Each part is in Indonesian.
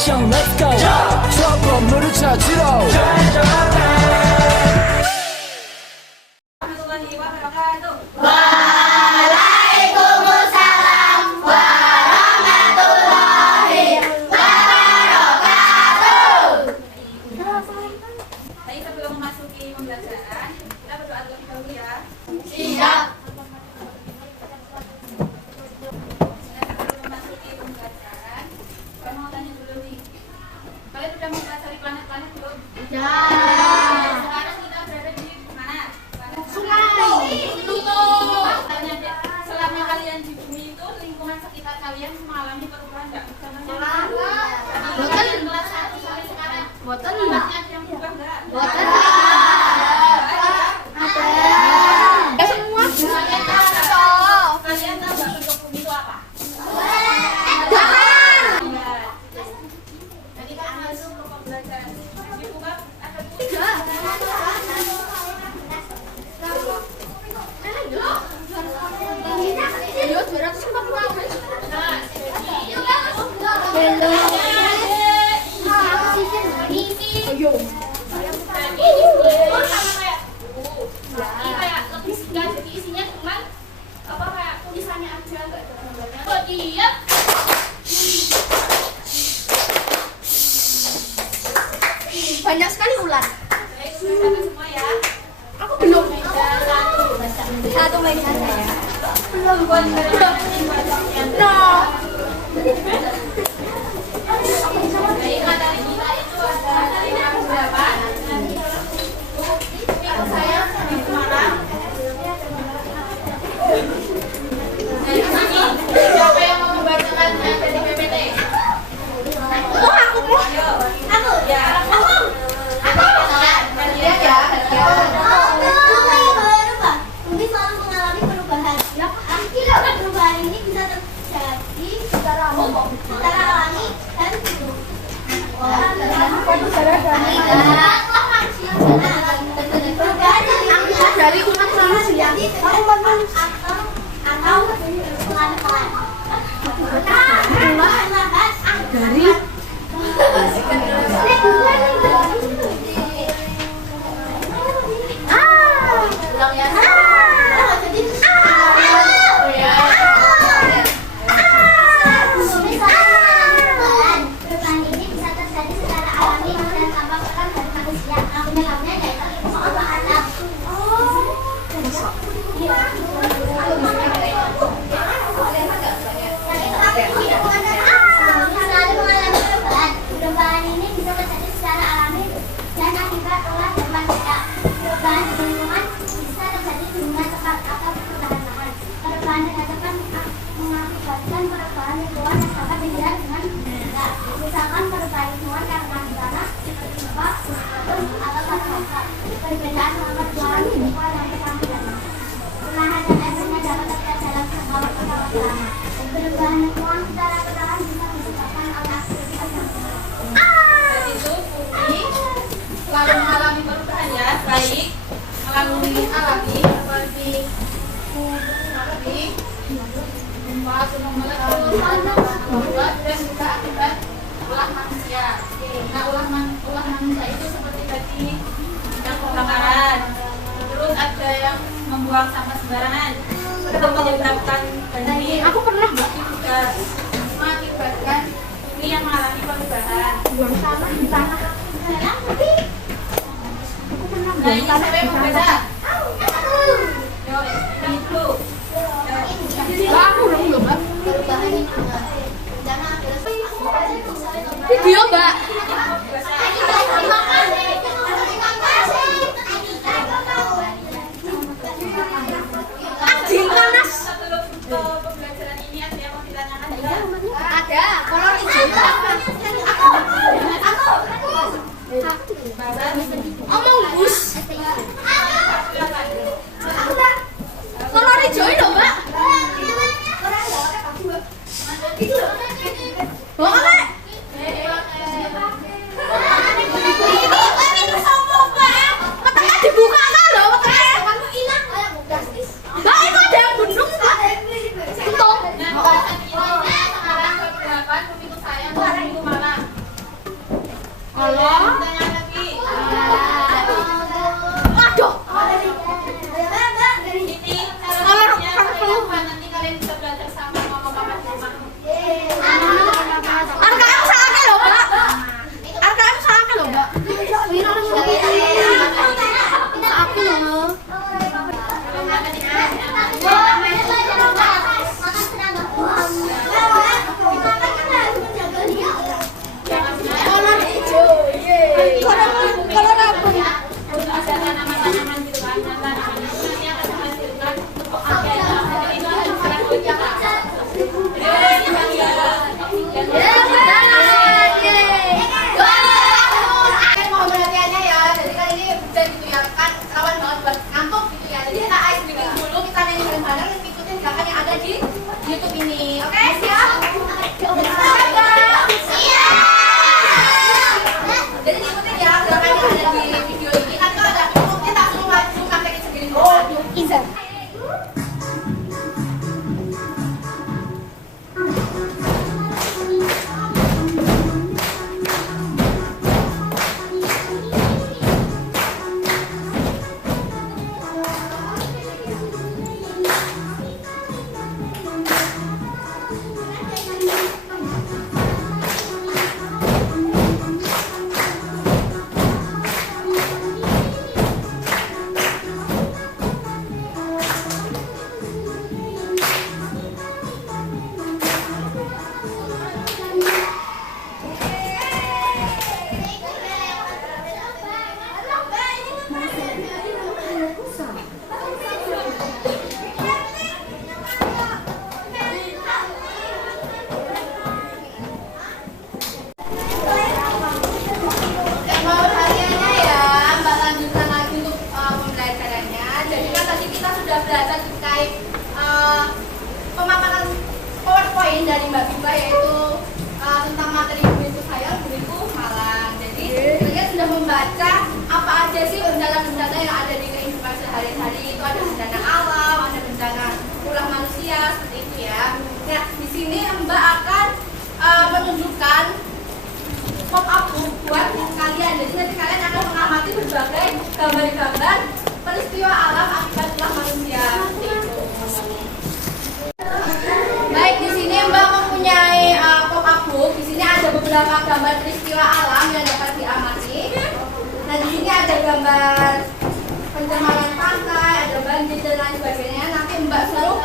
액션 let's go 저 건물을 찾으러 banyak sekali ular. Aku belum. Satu meja saya. Belum. No. Siapa yang mau membacakan dari PPT? Aku. Ya. Mungkin selalu mengalami perubahan. Perubahan ini bisa terjadi secara alami dan dari umat manusia atau dari Selalu mengalami perubahan ya, baik melalui alami seperti gempa, gunung meletus, dan juga akibat ulah manusia. Nah, ulah manusia itu seperti tadi yang pembakaran, terus ada yang membuang sampah sembarangan, itu menyebabkan banjir. Aku pernah juga mengakibatkan ini yang mengalami perubahan. buang sampah di tanah. Nah, ini siapa yang mau baca? Yuk, ini dulu. Aku belum, Mbak. Video, Mbak. Anjing panas. Pembelajaran ini ada yang mau ditanyakan juga? Ada, kolor hijau. Omong bus. Kolor hijau ini loh, Mbak. Bohong, Mbak. Petengah dibuka kan loh, petengah. Mbak, itu ada yang bundung, Mbak. Untung. Nah, sekarang beberapa pemilu saya minggu malam. disampaikan dari Mbak Bimba, yaitu tentang materi beriku sayang, beriku malang. Jadi kalian sudah membaca apa aja sih bencana-bencana yang ada di kehidupan sehari-hari. Itu ada bencana alam, ada bencana ulah manusia, seperti itu ya. Nah, di sini Mbak akan menunjukkan pop-up book buat kalian. Jadi nanti kalian akan mengamati berbagai gambar-gambar peristiwa alam akibat ulah manusia. Seperti itu. Baik, di sini Mbak mempunyai pop-up book. Di sini ada beberapa gambar peristiwa alam yang dapat diamati. Nah, di sini ada gambar pencemaran pantai, ada banjir dan lain sebagainya. Nanti Mbak suruh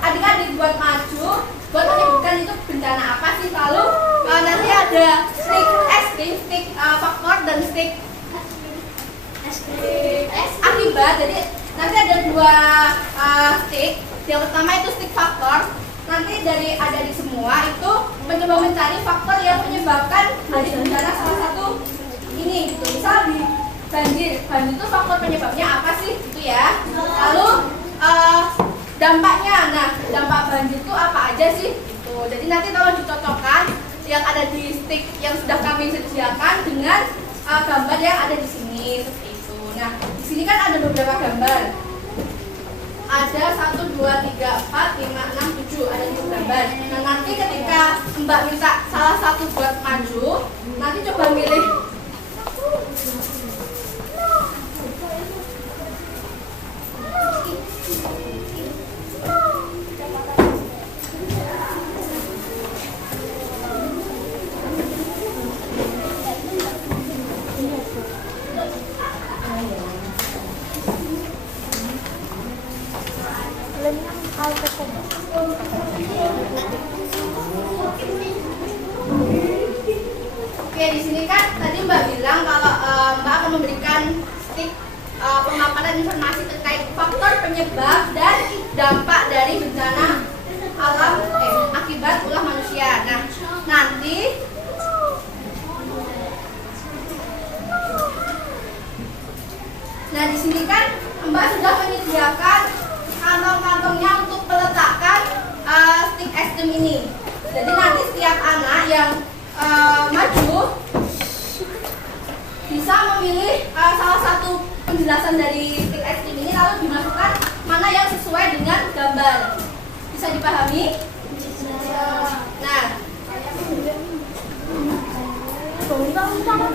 adik-adik buat maju, buat menyebutkan itu bencana apa sih. Lalu nanti ada stick es krim, stick faktor dan stick akibat. Jadi nanti ada dua stick. Yang pertama itu stick faktor. Nanti dari adik-adik semua itu mencoba mencari faktor yang menyebabkan ada bencana salah satu ini gitu. Misal di banjir itu faktor penyebabnya apa sih gitu ya. Lalu dampaknya, nah dampak banjir itu apa aja sih gitu. Jadi nanti kalau dicocokkan yang ada di stick yang sudah kami sediakan dengan gambar yang ada di sini seperti itu. Nah, di sini kan ada beberapa gambar. Ada 1, 2, 3, 4, 5, 6, 7, ada 7 gambar. Nah, nanti ketika Mbak minta salah satu buat maju, nanti coba milih Oke, di sini kan tadi Mbak bilang kalau Mbak akan memberikan stick pemaparan informasi terkait faktor penyebab dan dampak dari bencana alam akibat ulah manusia. Nah, nanti di sini kan Mbak sudah menyediakan kantong-kantongnya untuk meletakkan stick es krim ini. Jadi nanti setiap anak yang maju bisa memilih salah satu penjelasan dari stick es krim ini, lalu dimasukkan mana yang sesuai dengan gambar. Bisa dipahami?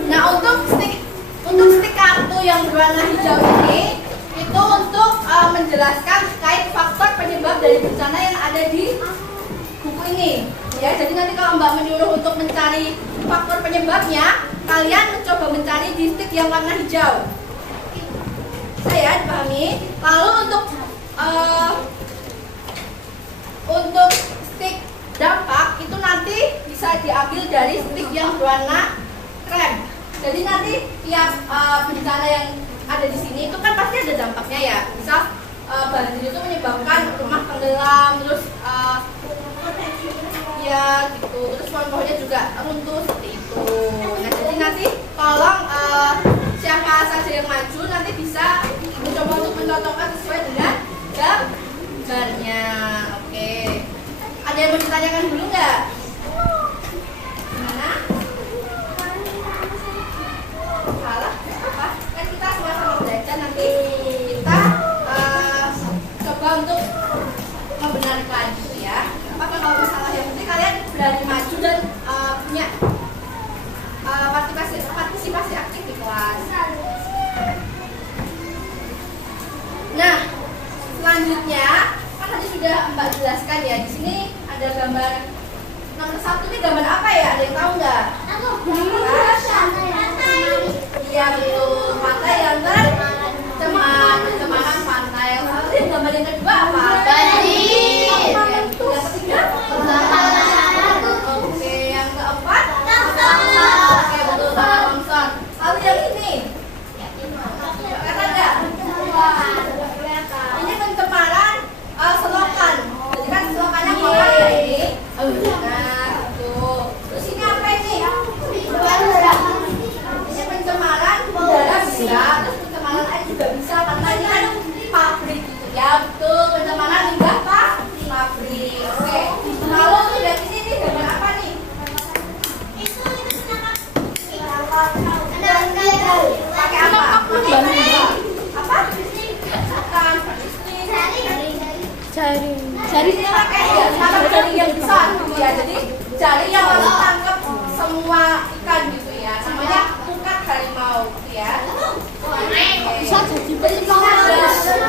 Nah, untuk stick kartu yang berwarna hijau ini itu untuk menjelaskan terkait faktor penyebab dari bencana yang ada di buku ini. Ya, jadi nanti kalau Mbak menyuruh untuk mencari faktor penyebabnya, kalian mencoba mencari di stick yang warna hijau. Saya dipahami. Lalu untuk stick dampak itu nanti bisa diambil dari stick yang berwarna krem. Jadi nanti tiap bencana yang ada di sini itu kan pasti ada dampaknya ya. Misal banjir itu menyebabkan rumah tenggelam, terus ya gitu, terus pohon-pohonnya juga runtuh seperti itu. Nah, jadi nanti tolong siapa saja yang maju nanti bisa mencoba untuk mencocokkan sesuai dengan gambarnya. Oke, ada yang mau ditanyakan dulu nggak? Gimana? Salah? Apa? Kan kita sama-sama belajar, nanti kita coba untuk membenarkan gitu ya. Apa kalau masalah yang penting kalian berani maju dan punya partisipasi aktif di kelas. Nah, selanjutnya kan tadi sudah Mbak jelaskan ya. Di sini ada gambar nomor 1, ini gambar apa ya? Ada yang tahu nggak? Iya betul, pantai yang pencemaran pantai. Lalu gambar yang kedua apa? Banjir. Yang ketiga? Oke, yang keempat? Oke, betul, tanah longsor. Lalu yang ini? Kata nggak? Ini pencemaran selokan. Jadi kan selokannya kotor ya ini. Nah, tuh. Terus ini apa ini? Ini pencemaran udara bisa, terus pencemaran air juga bisa karena ini kan pabrik gitu ya. Betul, pencemaran limbah Jarinya kayak jari yang besar gitu ya. Jadi jari yang lalu tangkap semua ikan gitu ya. Namanya pukat harimau gitu ya. Bisa jadi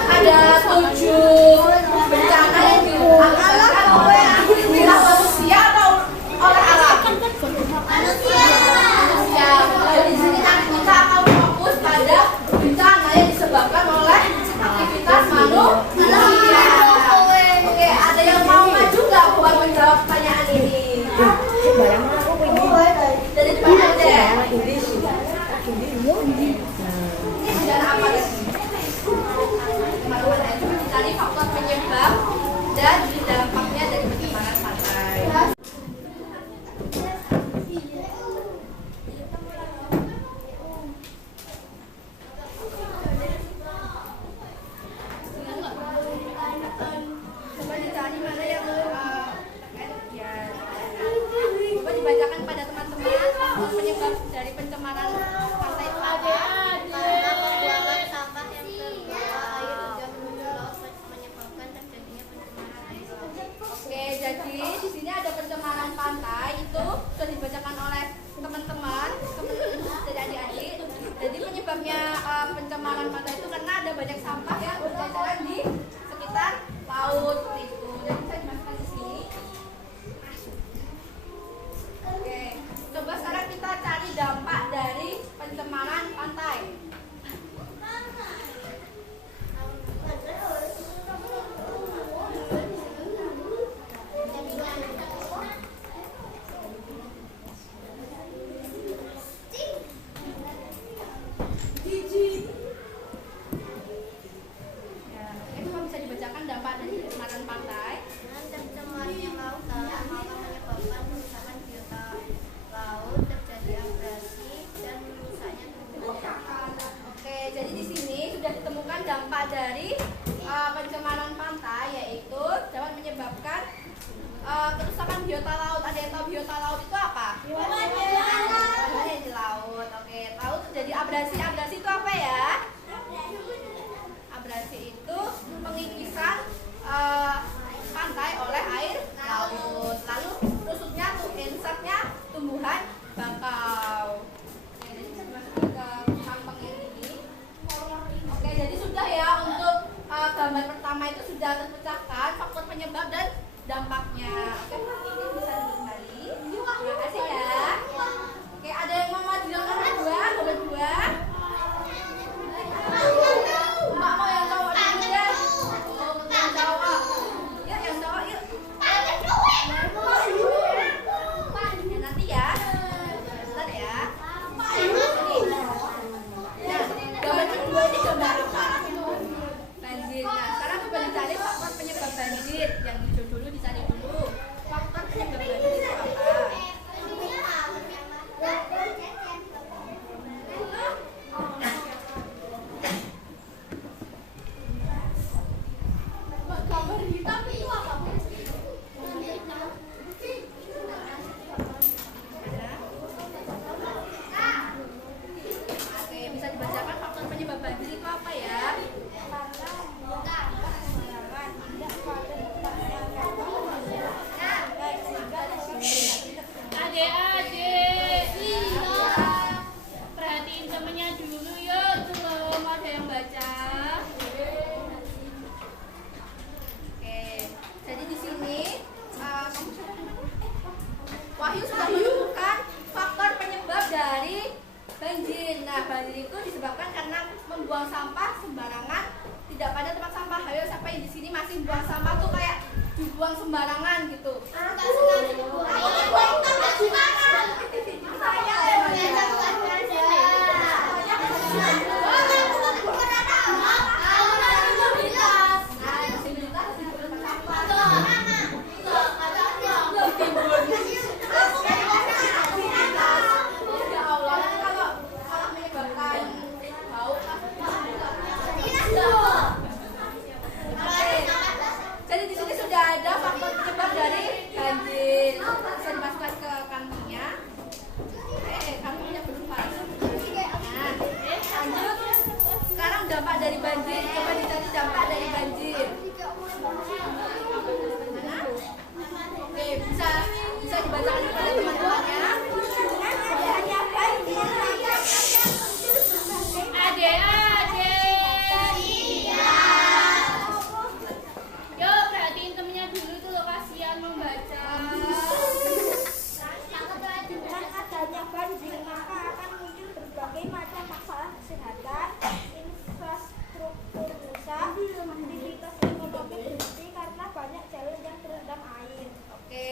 Ada 7 bencana yang diakibatkan oleh aktivitas manusia atau oleh alam. Manusia. Jadi di sini nanti kita akan fokus pada bencana yang disebabkan oleh aktivitas manusia. Oke, ada yang mau maju nggak buat menjawab pertanyaan ini? Dari depan aja. Ini bencana apa guys? Teman-teman coba dicari faktor penyebab dan dampaknya dari pencemaran pantai. Coba dicari mana yang terkait ya. Coba dibacakan pada teman-teman faktor penyebab dari pencemaran pantai itu apa? Karena pembuangan sampah yang terbawa air hujan menuju laut menyebabkan terjadinya pencemaran air laut. Oke, jadi di sini ada pencemaran pantai itu sudah dibacakan oleh teman-teman dari adik-adik. Jadi penyebabnya pencemaran pantai itu karena ada banyak sampah yang berceceran di sekitar laut itu. Jadi saya dimasukkan di sini. Oke, coba sekarang kita cari dampak dari pencemaran pantai. Coba bisa dibacakan dampak dari pencemaran pantai. Dengan tercemarnya lautan akan menyebabkan kerusakan biota laut, terjadi abrasi dan rusaknya terumbu karang. Oke, jadi di sini sudah ditemukan dampak dari pencemaran pantai, yaitu dapat menyebabkan kerusakan biota laut. Ada yang tahu biota laut itu apa? Hewan di laut. Oke, laut terjadi abrasi. Abrasi itu apa ya? Abrasi itu pengikisan pantai oleh air laut. Lalu rusuknya tuh insertnya tumbuhan bakau. Oke, jadi bisa dimasukin ke kantong yang ini. Oke, jadi sudah ya untuk gambar pertama itu sudah terpecahkan faktor penyebab dan dampaknya. Oke, ini bisa kembali. Terima kasih ya. Oke, ada yang mau maju yang nomor 2, nomor 2. Mbak mau yang cowok dulu deh. Oh, yang cowok. Yuk, yang cowok yuk. Ya nanti ya. Bentar ya. Nah, gambar kedua ini gambar apa? Banjir. Nah, sekarang coba dicari faktor penyebab banjir. Yang hijau dulu dicari dulu. Faktor penyebab banjir itu apa? Gambar hitam itu apa? Oke, bisa dibacakan faktor penyebab banjir itu apa ya? Adik-adik, perhatiin temennya dulu yuk, belum ada yang baca. Oke, jadi di sini Wahyu sudah menemukan faktor penyebab dari banjir. Nah, banjir itu disebabkan karena membuang sampah sembarangan, tidak pada tempat sampah. Ayo, siapa yang di sini masih buang sampah tuh kayak dibuang sembarangan gitu? Ya Allah, nanti kalau menyebabkan bau Jadi di sini sudah ada faktor penyebab dari banjir.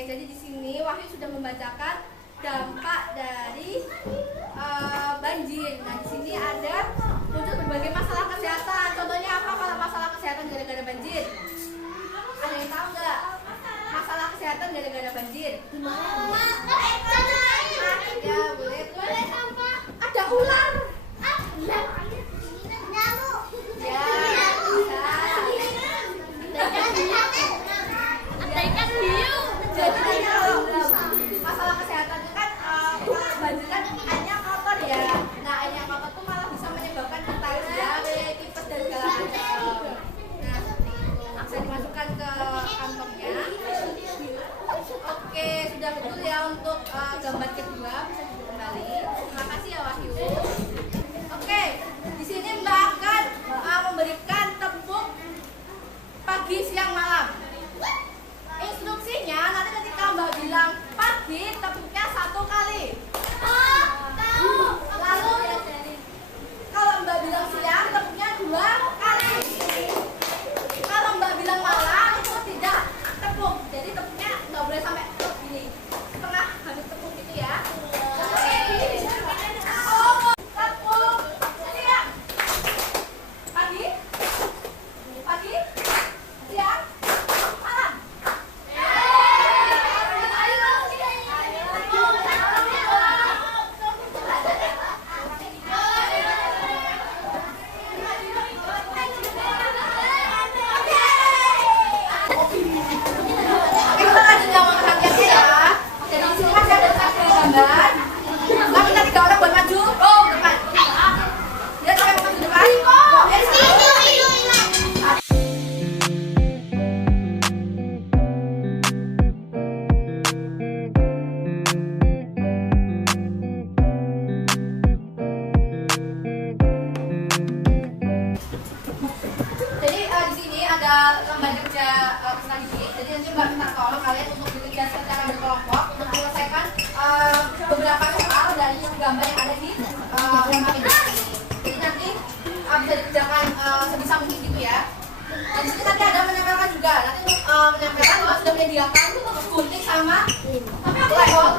jadi di sini Wahyu sudah membacakan dampak dari banjir. Nah, di sini ada muncul berbagai masalah kesehatan. Contohnya apa kalau masalah kesehatan gara-gara banjir? Ada yang tahu nggak? Masalah kesehatan gara-gara banjir? Ya, boleh. Ada ular. Ya, jadi kalau masalah kesehatan itu kan kalau banjir kan airnya kotor ya. Nah, airnya kotor tuh malah bisa menyebabkan diare, tipes dan segala macam. Nah, seperti itu. Bisa dimasukkan ke kantongnya. Oke, sudah betul ya untuk gambar kedua, bisa duduk kembali. Terima kasih ya Wahyu. Oke, di sini Mbak akan memberikan tepuk pagi, siang, malam. Instruksinya nanti ketika Mbak bilang pagi, tepuknya 1 kali. Lalu kalau Mbak bilang siang, tepuknya 2 kali. Kalau Mbak bilang malam, itu tidak tepuk. Jadi tepuknya nggak boleh sampai gini, setengah habis tepuk gitu ya. Tepuk siang, pagi, siang, malam. Kita lanjut yang perhatiannya ya. Jadi di sini masih ada 3 gambar. Mbak minta 3 orang buat maju. Go depan. Dia sampai maju depan. Jadi di sini ada lembar kerja peserta didik. Jadi nanti Mbak minta tolong kalian untuk bekerja secara berkelompok untuk menyelesaikan beberapa soal dari gambar yang ada di lembar ini. Jadi nanti bisa dikerjakan sebisa mungkin gitu ya. Dan di sini nanti ada menempelkan juga. Nanti menempelkan Mbak sudah menyediakan gunting sama lepot.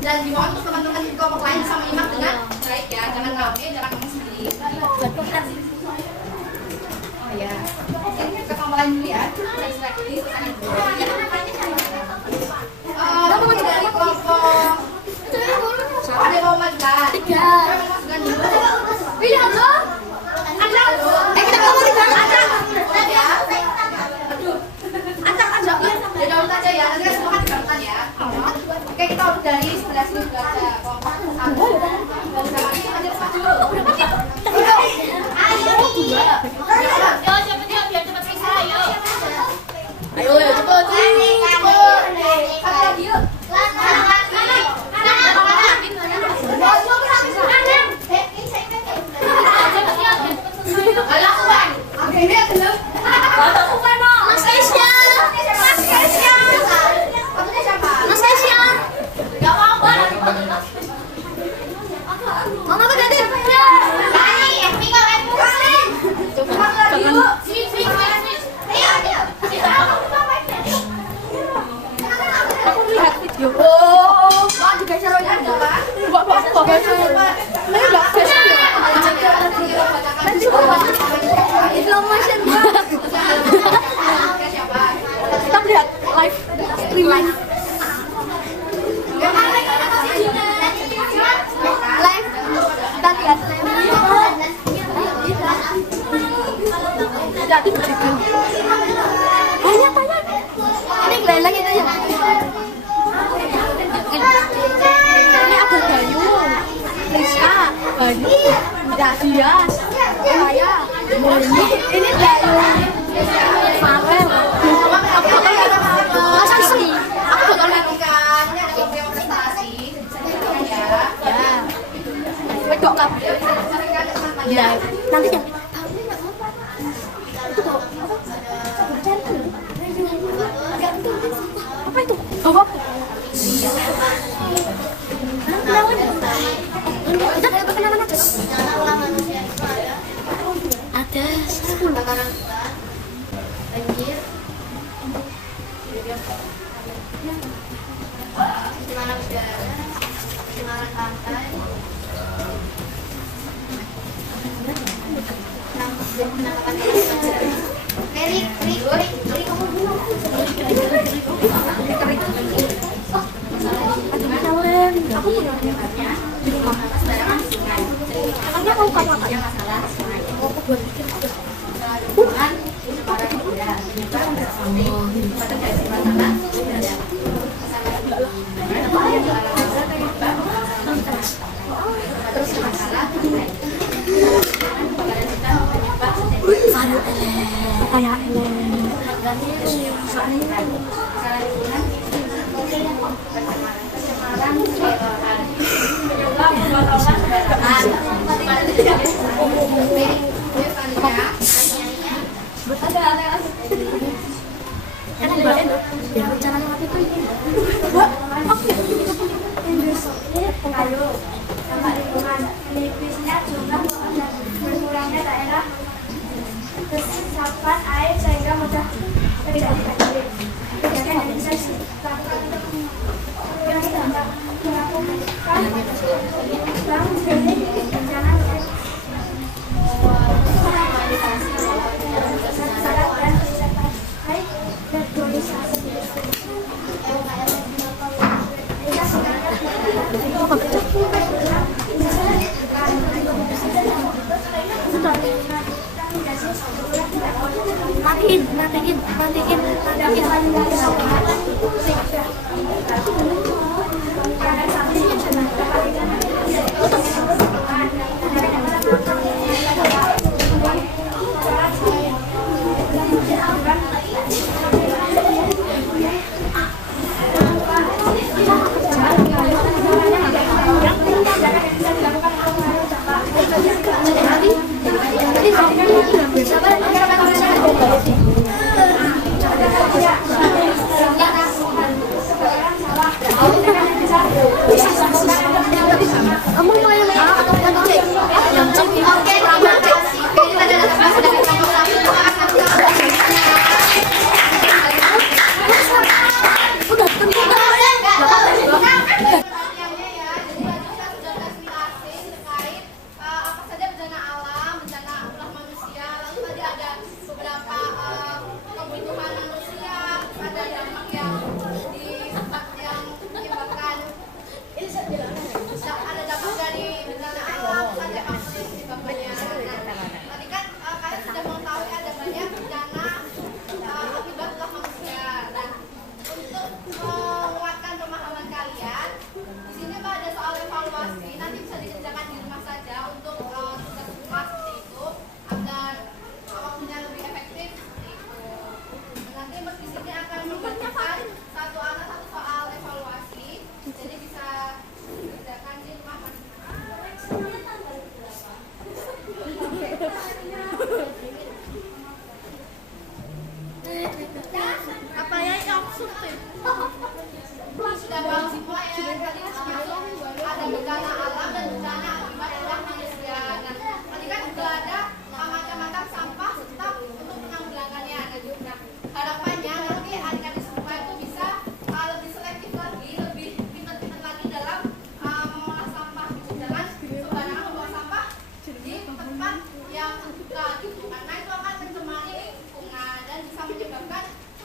Dan dimohon untuk teman-teman di kelompok lain bisa menyimak dengan baik ya, jangan rame, jangan ngomong sendiri. Oh ya, oke, ke kelompok lain dulu ya. Saya seleksi pertanyaan dulu. Dari kelompok siapa ada yang mau majukan? 3. Majukan dulu. Pilih dulu. Kita ngomong di sana. Ya. Aduh. Acak. Ya dahulu aja ya. Nanti semua kan digarukan ya. Oke, kita udah dari sebelah sini sudah ada kelompok 1. Dan sekarang ini aja maju. Ayo. Cepet biar cepet periksa ayo. Ayo cepet. Satu lagi yuk. Mas Kesya. Mas Kesya. Gak apa-apa. Mama berhenti. Cepat lagi yuk. Aku lihat video. Oh, mau digeser aja enggak, Pak? Enggak geser. Ini enggak geser. Slow motion. Kita lihat live stream. Live. Kita lihat. Jadi banyak. Ini geleng itu ya. Ini ada Bayu, Rizka, Bayu, Dadia, saya, ini Bayu, Marvel. Masa sih? Aku bakal lakukan prestasi. Ya. Wedok kabeh. Ya, nanti yang apa itu? Bawa. Kita dapat kenalan aja. Ada 10 makanan banjir. Pencemaran udara, pencemaran pantai, penangkapan Mary, kamu dulu. Aku punya di rumah. Karena mau kamu apa? Masalah aku buat bikin bukan sebarang tidak juga pada kasih masalah terus masalah berkurangnya daerah resapan air sehingga mudah terjadi banjir. Kebijakan yang bisa dilakukan untuk mengurangi dampak melakukan bangun sendiri bencana masyarakat dan wisata baik reboisasi. Matiin.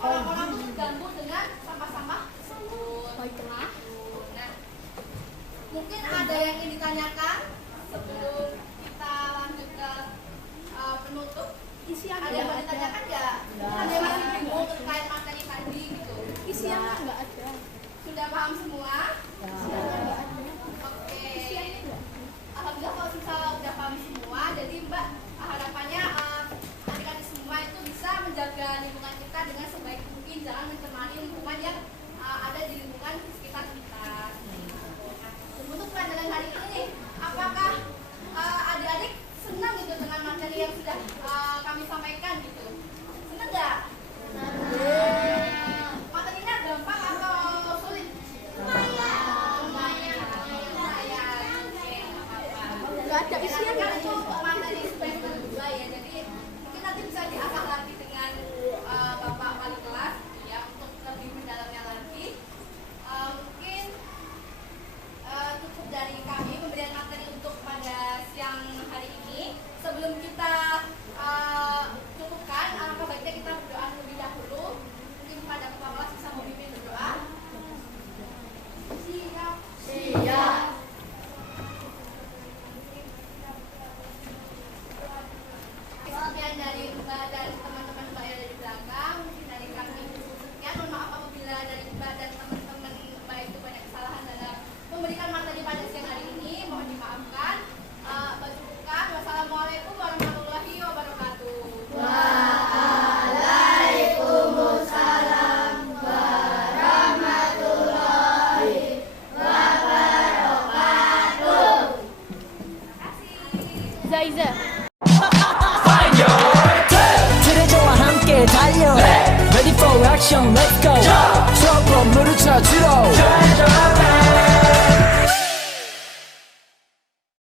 Orang-orang itu terganggu dengan sampah-sampah 액션 let's go 저 건물을 찾으러